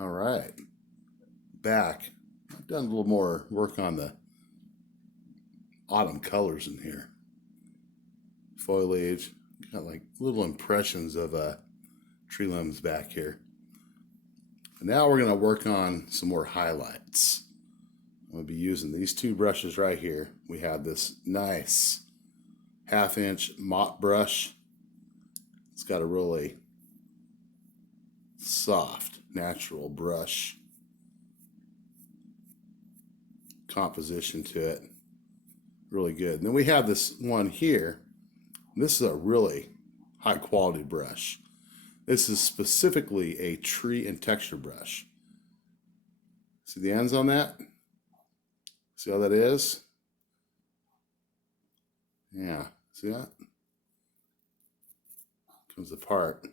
All right, back. I've done a little more work on the autumn colors in here. Foliage, got like little impressions of tree limbs back here. And now we're going to work on some more highlights. I'm going to be using these two brushes right here. We have this nice 1/2 inch mop brush. It's got a really soft, natural brush composition to it. Really good. And then we have this one here. This is a really high quality brush. This is specifically a tree and texture brush. See the ends on that? See how that is? Yeah, see that? Comes apart.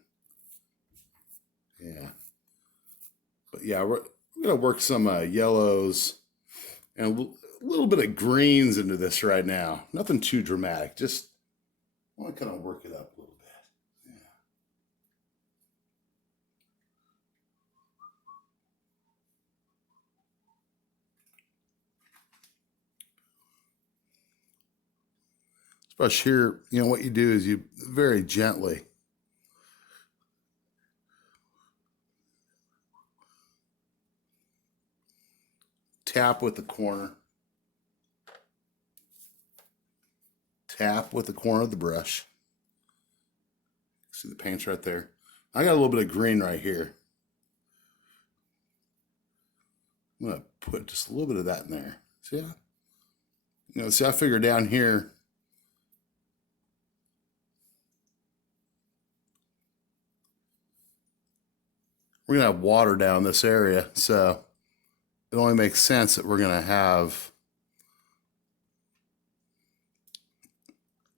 Yeah. But yeah, we're going to work some yellows and a little bit of greens into this right now. Nothing too dramatic. Just want to kind of work it up a little bit. Yeah. This brush here, what you do is you very gently tap with the corner. Tap with the corner of the brush. See the paint's right there. I got a little bit of green right here. I'm going to put just a little bit of that in there. See that? See, I figure down here, we're going to have water down this area. So it only makes sense that we're going to have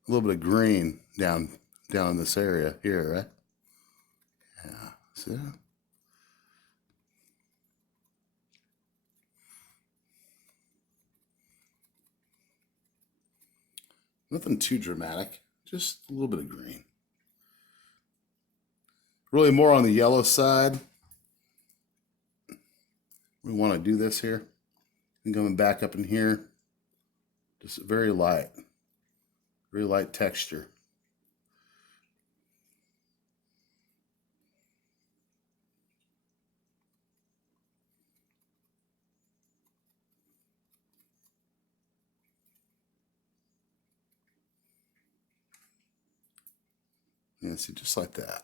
a little bit of green down in this area here, right? Yeah, see that? Nothing too dramatic, just a little bit of green. Really more on the yellow side. We want to do this here. And coming back up in here, just very light texture. Yeah, see, just like that.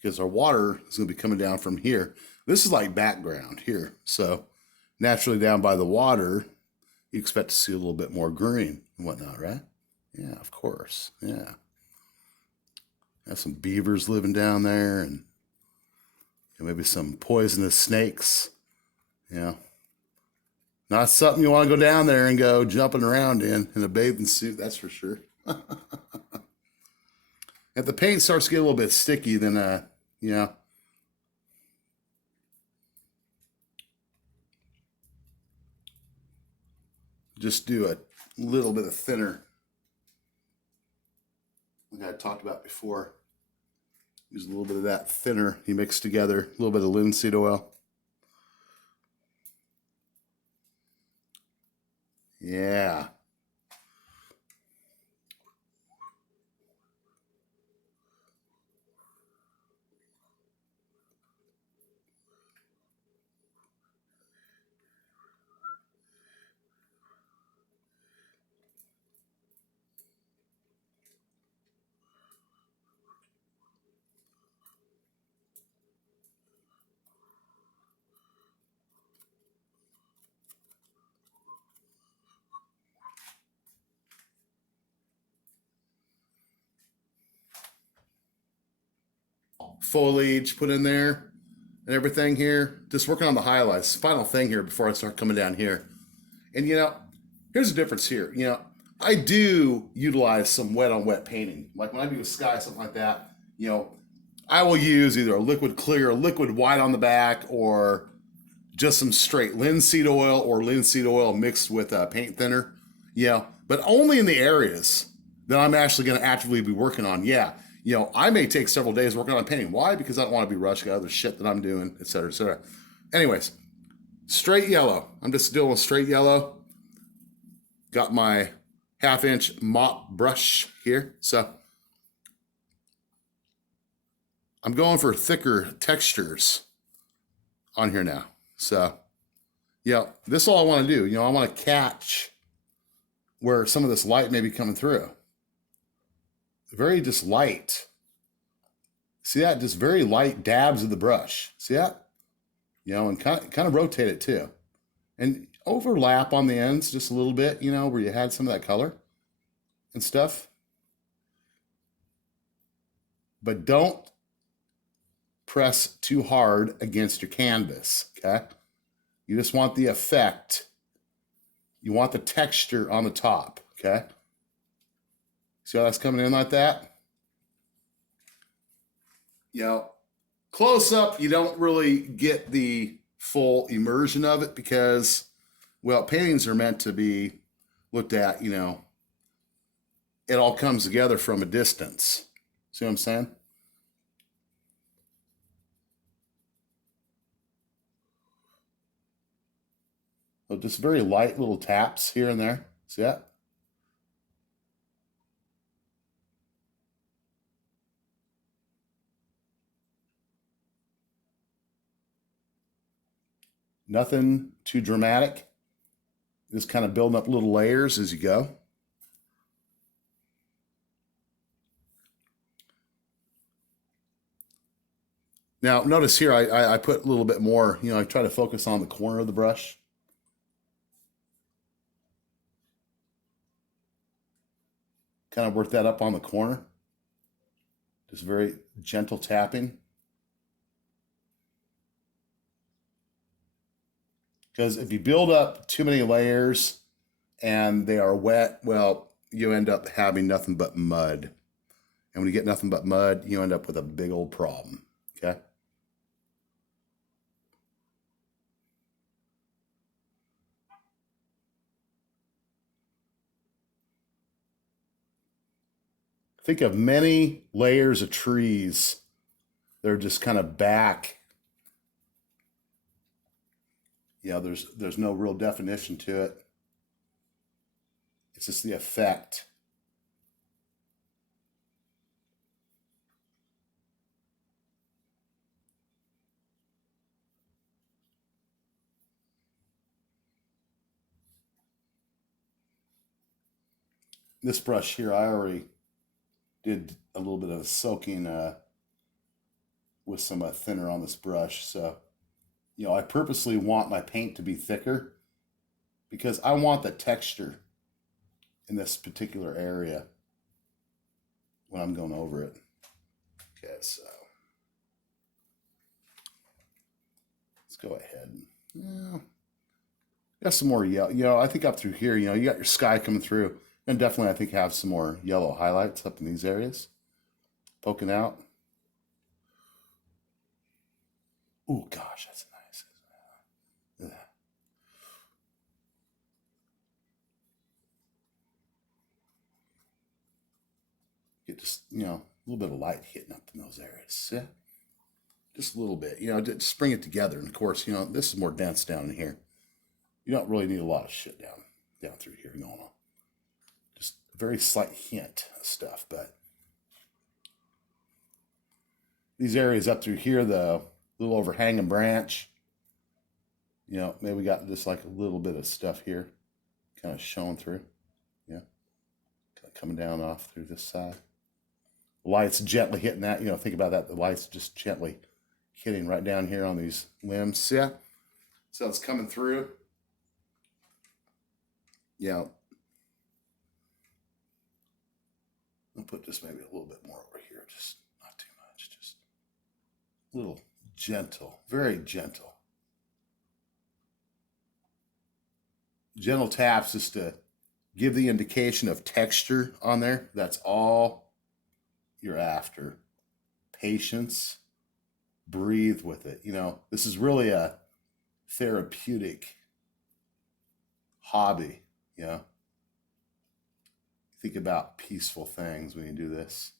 Because our water is going to be coming down from here. This is like background here. So naturally down by the water, you expect to see a little bit more green and whatnot, right? Yeah, of course. Yeah. Have some beavers living down there and maybe some poisonous snakes. Yeah. Not something you want to go down there and go jumping around in a bathing suit, that's for sure. If the paint starts to get a little bit sticky, then just do a little bit of thinner. Like I talked about before. Use a little bit of that thinner you mix together, a little bit of linseed oil. Yeah. Foliage put in there and everything here. Just working on the highlights. Final thing here before I start coming down here. And here's the difference here. I do utilize some wet on wet painting. Like when I do a sky, something like that, I will use either a liquid clear, a liquid white on the back, or just some straight linseed oil or linseed oil mixed with paint thinner. Yeah, but only in the areas that I'm actually going to actively be working on. Yeah, I may take several days working on painting. Why? Because I don't want to be rushed. Got other shit that I'm doing, et cetera, et cetera. Anyways, straight yellow. I'm just dealing with straight yellow. Got my 1/2 inch mop brush here. So I'm going for thicker textures on here now. So, this is all I want to do. I want to catch where some of this light may be coming through. Very just light. See that? Just very light dabs of the brush. See that? And kind of rotate it too. And overlap on the ends just a little bit, where you had some of that color and stuff. But don't press too hard against your canvas, okay? You just want the effect. You want the texture on the top, okay? See how that's coming in like that? Close up, you don't really get the full immersion of it because, paintings are meant to be looked at, it all comes together from a distance. See what I'm saying? So just very light little taps here and there. See that? Nothing too dramatic. Just kind of building up little layers as you go. Now, notice here, I put a little bit more, I try to focus on the corner of the brush. Kind of work that up on the corner. Just very gentle tapping. Because if you build up too many layers and they are wet, you end up having nothing but mud. And when you get nothing but mud, you end up with a big old problem, okay? Think of many layers of trees. They're just kind of back. There's no real definition to it. It's just the effect. This brush here, I already did a little bit of soaking with some thinner on this brush. So, I purposely want my paint to be thicker because I want the texture in this particular area when I'm going over it. Okay, so let's go ahead. Got some more yellow. I think up through here, you got your sky coming through. And definitely, I think have some more yellow highlights up in these areas, poking out. Oh gosh, that's nice. Yeah. Get just a little bit of light hitting up in those areas. Yeah, just a little bit. Just bring it together. And of course, this is more dense down in here. You don't really need a lot of shit down through here going on. Just a very slight hint of stuff, but these areas up through here, the little overhanging branch, maybe we got just like a little bit of stuff here kind of showing through. Yeah. Kind of coming down off through this side. Light's gently hitting that. Think about that. The light's just gently hitting right down here on these limbs. Yeah. So it's coming through. Yeah. I'll put just maybe a little bit more over here. Just not too much. Just a little gentle. Very gentle. Gentle taps just to give the indication of texture on there. That's all you're after. Patience. Breathe with it. This is really a therapeutic hobby. think about peaceful things when you do this.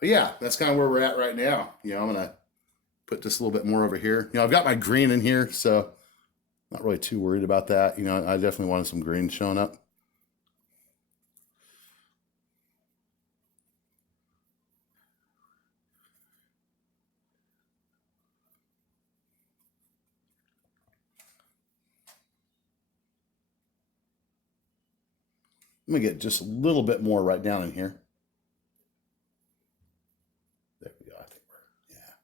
But yeah, that's kind of where we're at right now. You know, I'm gonna put this a little bit more over here. You know, I've got my green in here, so not really too worried about that. You know, I definitely wanted some green showing up. I'm gonna get just a little bit more right down in here. There we go. I think we're, yeah.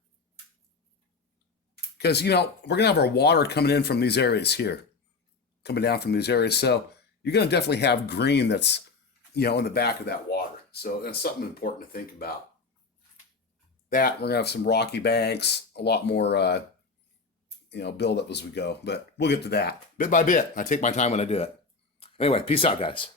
Because, you know, we're gonna have our water coming in from these areas here, coming down from these areas. So you're gonna definitely have green that's, you know, in the back of that water. So that's something important to think about. That we're gonna have some rocky banks, a lot more, you know, build up as we go. But we'll get to that bit by bit. I take my time when I do it. Anyway, peace out, guys.